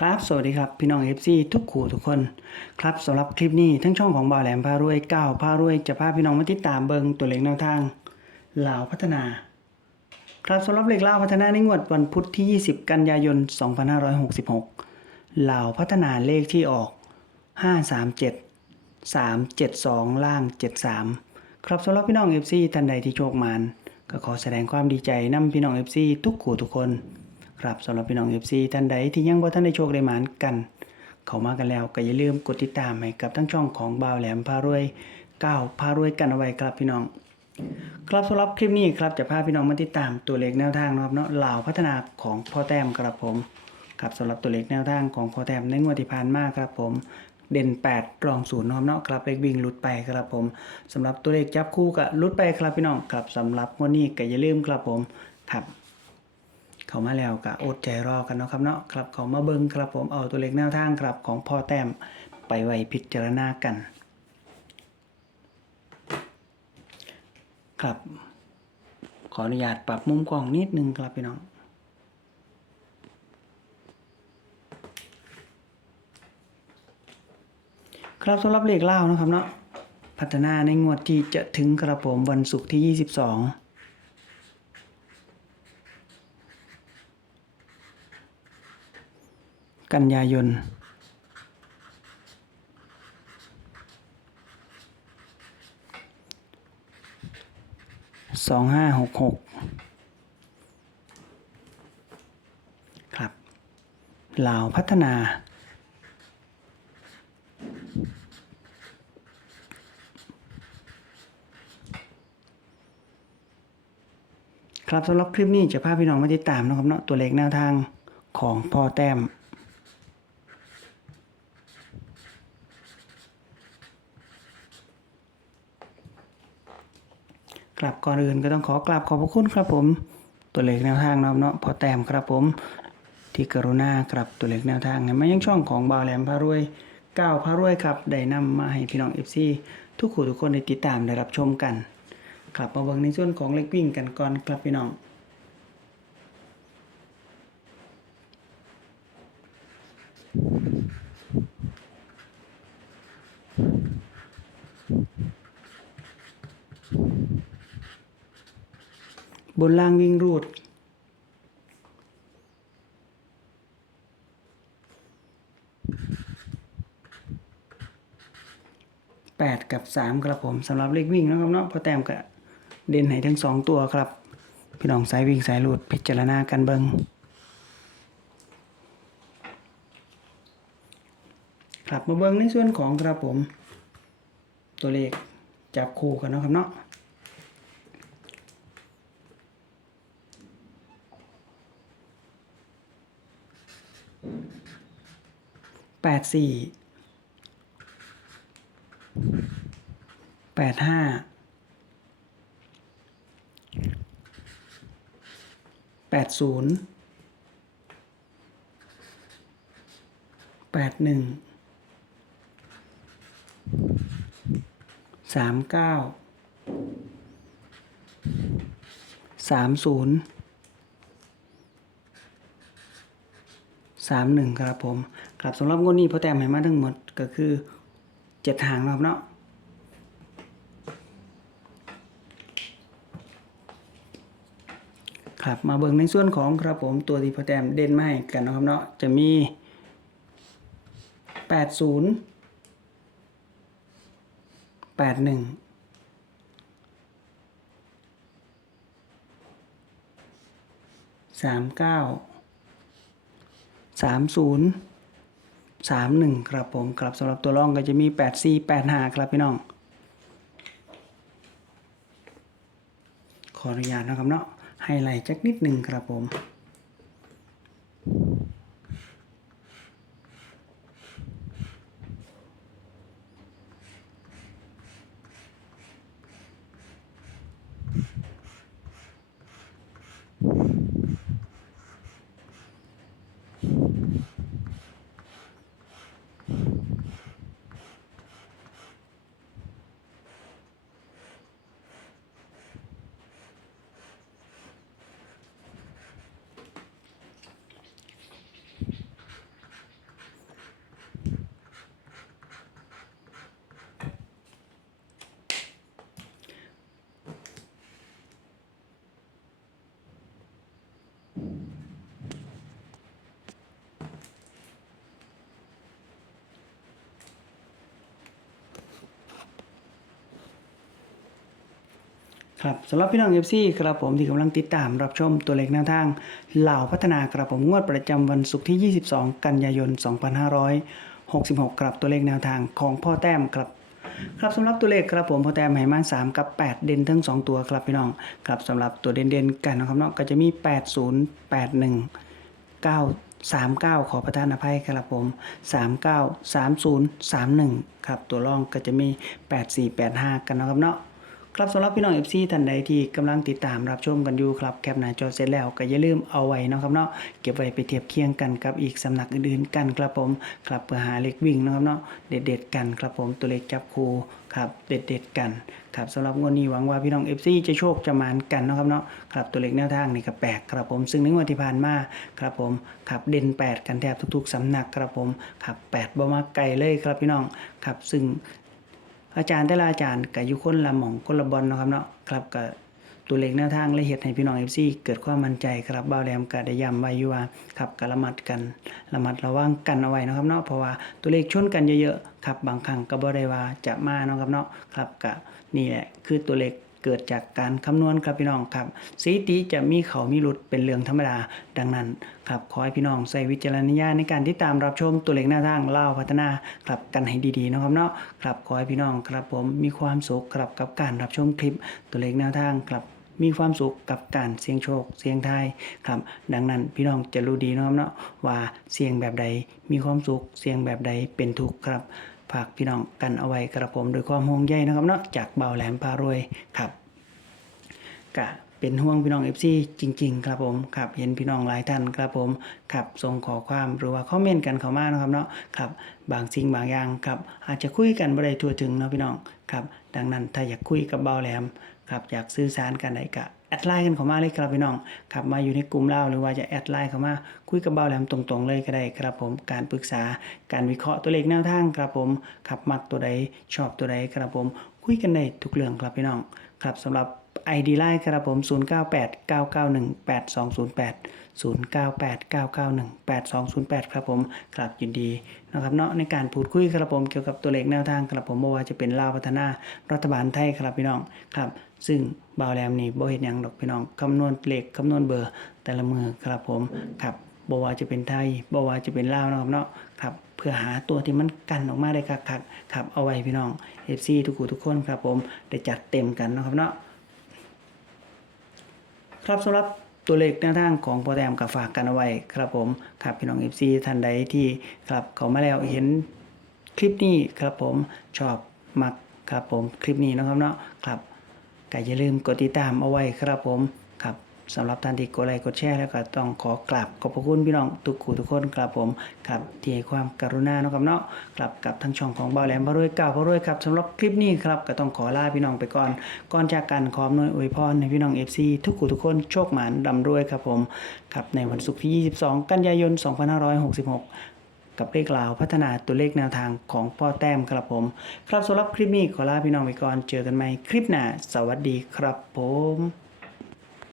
ครับสวัสดีครับ พี่น้อง FC ทุกขู่ทุกคน ครับสำหรับคลิปนี้ทั้งช่องของบ่าวแหลมพารวยเก้าพารวยจะพาพี่น้องมาติดตามเบิงตัวเลขแนวทางลาวพัฒนา ครับสำหรับเลขลาวพัฒนาในงวดวันพุธที่ 20 กันยายน 2566ลาวพัฒนาเลขที่ออก 537 372 ล่าง 73 ครับสำหรับพี่น้อง FC ท่านใดที่โชคมานก็ขอแสดงความดีใจนำพี่น้อง FC ทุกขู่ทุกคน ครับสำหรับพี่น้อง FC ท่านใดที่ยังบ่ท่านได้โชคได้หมานกัน เข้ามากันแล้วก็อย่าลืมกดติดตามให้กับทั้งช่องของบ่าวแหลมพารวยก้าวพารวยกันเอาไว้ครับพี่น้อง ครับสำหรับคลิปนี้ครับจะพาพี่น้องมาติดตามตัวเลขแนวทางนะครับเนาะลาวพัฒนาของพ่อแต้มครับผมครับสำหรับตัวเลขแนวทางของพ่อแต้มในงวดที่ผ่านมาครับผมเด่น 8 รองศูนย์นะครับเนาะครับเลขวิ่งหลุดไปครับผมสำหรับตัวเลขจับคู่ก็หลุดไปครับพี่น้องครับสำหรับงวดนี้ก็อย่าลืมครับผมครับ เขามาแล้วก็อดใจรอกันเนาะครับเนาะครับเขามาเบิ่งครับผมเอาตัวเลขแนวทางครับของพ่อแต้มไปไว้พิจารณากัน ครับขออนุญาตปรับมุมกล้องนิดนึงครับพี่น้องครับสำหรับเลขเล่านะครับเนาะพัฒนาในงวดที่จะถึงกระผมวันศุกร์ที่ 22 กันยายน สองห้าหกหกครับ ลาวพัฒนา ครับสำหรับคลิปนี้จะพาพี่น้องมาติดตามนะครับเนาะตัวเลขแนวทางของพ่อแต้ม กลับก่อนอื่นก็ต้องขอกราบขอบพระคุณครับผม ตัวเลขแนวทางเนาะเนาะพอแต้มครับผม ที่กรุณากลับตัวเลขแนวทางเนี่ยมายังช่องของบาวแหลมพารวยก้าวพารวยครับได้นำมาให้พี่น้องเอฟซีทุกคู่ทุกคนได้ติดตามได้รับชมกันกลับมาเบิ่งในส่วนของเล็กวิ่งกันก่อนครับพี่น้อง นล่างวิ่งรูด แปดกับสามครับผมสำหรับเลขวิ่งนะครับเนาะพอแต้มกับเด่นให้ทั้งสองตัวครับ พี่น้องสายวิ่งสายรูดพิจารณากันเบิงครับมาเบิงในส่วนของครับผม ตัวเลขจับคู่กันนะครับเนาะ แปดสี่แปดห้าแปดศูนย์แปดหนึ่งสามเก้าสามศูนย์ สามหนึ่งครับผม ครับสำหรับงวดนี้พอแต้มให้มาทั้งหมดก็คือเจ็ดหางนะครับเนาะครับมาเบิ่งในส่วนของครับผมตัวที่พอแต้มเด่นมาให้กันนะครับเนาะจะมีแปด ศูนย์แปดหนึ่งสามศูนย์สามหนึ่งครับผมครับสำหรับตัวร่องก็จะมีแปดซีแปดหาครับพี่น้อง ขออนุญาตนะครับเนาะไฮไลท์จักนิดหนึ่งครับผม ครับสำหรับพี่น้องเอฟซีครับผมที่กำลังติดตามรับชมตัวเลขแนวทางเหล่าพัฒนาครับผมงวดประจำวันศุกร์ที่ 22 กันยายน 2566ครับตัวเลขแนวทางของพ่อแต้มครับครับสำหรับตัวเลขครับผมพ่อแต้มให้มา3กับ 8 เด่นทั้ง 2 ตัวครับพี่น้องครับสำหรับตัวเด่นๆกันนะครับเนาะก็จะมี 80 81 9 39 ขอประทานอภัยครับผม 39 30 31 ครับตัวรองก็จะมี 84 85 กันนะครับเนาะ ครับสำหรับพี่น้อง FC ท่านใดที่กำลังติดตามรับชมกันอยู่ครับแคปหน้าจอเสร็จแล้วก็อย่าลืมเอาไว้นะครับเนาะเก็บไว้ไปเทียบเคียงกันกับอีกสำนักอื่นๆกันครับผมครับเพื่อหาเลขวิ่งนะครับเนาะเด็ดๆกันครับผมตัวเลขจับคู่ครับเด็ดๆกันครับสำหรับงวดนี้หวังว่าพี่น้อง FC จะโชคจะมานกันนะครับเนาะครับตัวเลขแนวทางนี่ก็แปลกครับผมซึ่งในงวดที่ผ่านมาครับผมครับเด่น 8 กันแทบทุก ๆสำนักครับผมครับ8บ่มาไกลเลยครับพี่น้องครับซึ่ง อาจารย์แต่ละอาจารย์กับยุคนละหม่องคนละบอลนะครับเนาะครับกับตัวเลขแนวทางและเหตุให้พี่น้อง FC เกิดความมั่นใจครับบ่าวแรมก็ได้ย้ำไว้อยู่ว่าครับก็ระมัดกันระมัดระวังกันเอาไว้นะครับเนาะเพราะว่าตัวเลขชนกันเยอะๆครับบางครั้งก็บ่ได้ว่าจะมาเนาะครับเนาะครับก็นี่แหละคือตัวเลข เกิดจากการคำนวณครับพี่น้องครับสถิติจะมีเขามีหลุดเป็นเรื่องธรรมดาดังนั้นครับขอให้พี่น้องใส่วิจารณญาณในการติดตามรับชมตัวเลขแนวทางเล่าพัฒนาครับกันให้ดีๆนะครับเนาะครับขอให้พี่น้องครับผมมีความสุขครับกับการรับชมคลิปตัวเลขแนวทางครับมีความสุขกับการเสี่ยงโชค เสี่ยงทายครับ ดังนั้นพี่น้องจะรู้ดีนะครับเนาะว่าเสี่ยงแบบใดมีความสุขเสี่ยงแบบใดเป็นทุกข์ครับ ฝากพี่น้องกันเอาไว้กระผมโดวยความห่วงใยนะครับเนาะจากเบาแหลมพารวยครับกะเป็นห่วงพี่น้อง FC จริง ๆ ครับผมครับเห็นพี่น้องหลายท่านครับผมครับส่งขอความหรือว่าคอมเมนต์กันเข้ามานะครับเนาะครับบางสิ่งบางอย่างครับอาจจะคุยกันบ่ได้ทั่วถึงเนาะพี่น้องครับดังนั้นถ้าอยากคุยกับเบาแหลมครับอยากสื่อสารกันได้ก็แอ ดไลน์กันเข้ามาเลยครับพี่น้องครับมาอยู่ในกลุ่มเล่าหรือว่าจะแอดไลน์เข้ามา คุยกับเบาแหลมตรงๆเลยก็ได้ครับผมการปรึกษาการวิเคราะห์ตัวเลขแนวทางครับผมครับมักตัวใดชอบตัวใดครับผม คุยกันได้ทุกเรื่องครับพี่น้อง ครับสำหรับ ID ไลน์ครับผม 098 991 8208 098 991 8208 ครับผมครับยินดีนะครับเนาะในการพูดคุยครับผมเกี่ยวกับตัวเลขแนวทางครับผมว่าจะเป็นลาวพัฒนารัฐบาลไทยครับพี่น้องครับ ซึ่งบาวแรมนี่บ่เฮ็ดหยังดอกพี่น้องคำนวณเลขคำนวณเบอร์ แต่ละมือครับผมครับบว่าจะเป็นไทยบว่าจะเป็นลาวนะครับเนาะครับ เพื่อหาตัวที่มันกันออกมาได้คักๆครับเอาไว้พี่น้อง FC ทุกคู่ทุกคนครับผมได้จัดเต็มกันนะครับเนาะ ครับสำหรับตัวเลขแนวทางของโปรแกรมกับฝากกันเอาไว้ครับผมครับพี่น้องเอฟซีท่านใดที่ครับเขามาแล้วเห็นคลิปนี้ครับผมชอบมักครับผมคลิปนี้นะครับเนาะครับก็อย่าลืมกดติดตามเอาไว้ครับผมครับ สำหรับท่านที่กดไลค์กดแชร์แล้วก็ต้องขอกราบขอบพระคุณพี่น้องทุกคู่ทุกคนครับผมครับที่ให้ความกรุณาเนาะครับเนาะครับกับทั้งช่องของเบาแหลมพระรวยเก่าพระรวยครับสำหรับคลิปนี้ครับก็ต้องขอลาพี่น้องไปก่อน ก่อนจากกันขออนวยอวยพรให้พี่น้อง FC ทุกคู่ทุกคนโชคหมานร่ำรวยครับผมครับในวันศุกร์ที่ 22 กันยายน 2566กับเลขลาวพัฒนาตัวเลขแนวทางของพ่อแต้มครับผม ครับสำหรับคลิปนี้ขอลาพี่น้องไปก่อน เจอกันใหม่คลิปหน้า สวัสดีครับผม